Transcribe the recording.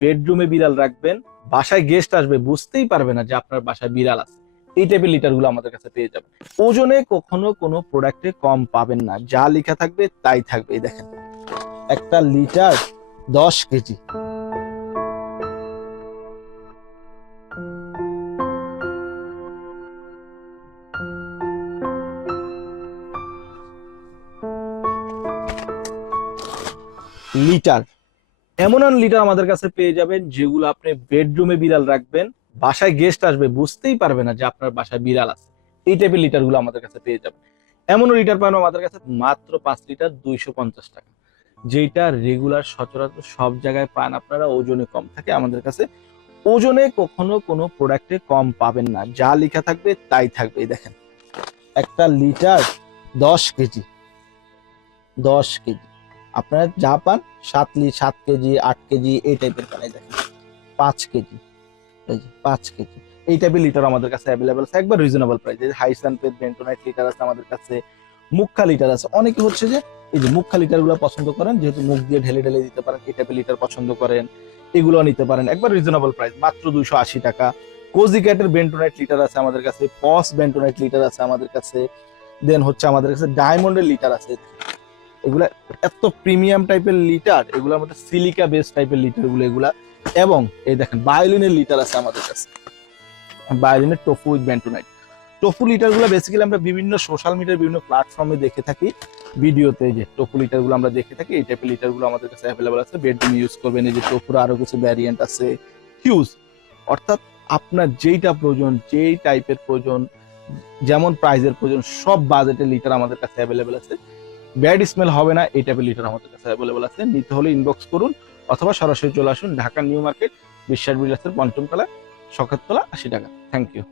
বেডরুমে বিড়াল রাখবেন, বাসায় গেস্ট আসবে, বুঝতেই পারবে না যে আপনার বাসায় বিড়াল আছে। এই টাইপের লিটারগুলো আমাদের কাছে পেয়ে যাবেন। ওজনে কখনো কোনো প্রোডাক্টে কম পাবেন না। যা লেখা থাকবে, তাই থাকবে। দেখেন, একটা লিটার দশ কেজি। লিটার এমন এমন লিটার আমাদের কাছে পেয়ে যাবেন যেগুলো আপনি বেডরুমে বিড়াল রাখবেন, বাসায় গেস্ট আসবে, বুঝতেই পারবে না যে আপনার বাসায় বিড়াল আছে। এই টাইপের লিটারগুলো আমাদের কাছে পেয়ে যাবেন। এমন লিটার পাবেন আমাদের কাছে মাত্র পাঁচ লিটার দুইশো পঞ্চাশ টাকা। যেটা রেগুলার সচরাচর সব জায়গায় পান আপনারা, ওজনে কম থাকে আমাদের কাছে। ওজনে কখনো কোনো প্রোডাক্টে কম পাবেন না। যা লেখা থাকবে তাই থাকবে দেখেন। একটা লিটার দশ কেজি। দশ কেজি। আপনারা যা পান, সাত লি সাত কেজি, আট কেজি, এই টাইপের পান দেখেন। পাঁচ কেজি। এই যে, পাঁচ কেজি। এই টাইপের লিটার আমাদের কাছে অ্যাভেলেবেল আছে। একবার রিজনেবল প্রাইস এই হাই সানপেড বেন্টোনাইট লিটার আছে আমাদের কাছে। মুখা লিটার আছে। অনেকে হচ্ছে যে, এই যে মুখা লিটারগুলো পছন্দ করেন, যেহেতু মুখ দিয়ে ঢেলে ঢেলে দিতে পারেন, এই টাইপের লিটার পছন্দ করেন এগুলো নিতে পারেন। একবার রিজনেবল প্রাইস মাত্র দুইশো আশি টাকা। কোজি ক্যাটের বেন্টোনাইট লিটার আছে আমাদের কাছে। পস বেন্টোনাইট লিটার আছে আমাদের কাছে। দেন হচ্ছে আমাদের কাছে ডায়মন্ডের লিটার আছে। এগুলা এত প্রিমিয়াম টাইপের লিটার এগুলোর মধ্যে সিলিকা বেস টাইপের লিটারগুলো, এগুলা। এবং এই দেখেন বায়োলিনের লিটার আছে আমাদের কাছে। বায়োলিনের টোফু উইথ বেন্টোনাইট টোফু লিটারগুলো বেসিক্যালি আমরা বিভিন্ন সোশ্যাল মিডিয়ার বিভিন্ন প্ল্যাটফর্মে দেখে থাকি। ভিডিওতে যে টোফু লিটারগুলো আমরা দেখে থাকি, এই টাইপের লিটারগুলো আমাদের কাছে অ্যাভেলেবল আছে। বেডরুম ইউজ করবেন, এই যে টোফুর আরও কিছু ভ্যারিয়েন্ট আছে। হিউজ অর্থাৎ আপনার যেইটা প্রয়োজন, যেই টাইপের প্রয়োজন, যেমন প্রাইজের প্রয়োজন, সব বাজেটের লিটার আমাদের কাছে অ্যাভেলেবেল আছে। ব্যাড স্মেল হবে না, এই টাইপের লিটার আমাদের কাছে অ্যাভেলেবল আছে। নিতে হলে ইনবক্স করুন, অথবা সরাসরি চলে আসুন ঢাকা নিউ মার্কেট, বিশ্বাস বিলাসের পঞ্চমতলা সকাতলা আশি টাকা। Thank you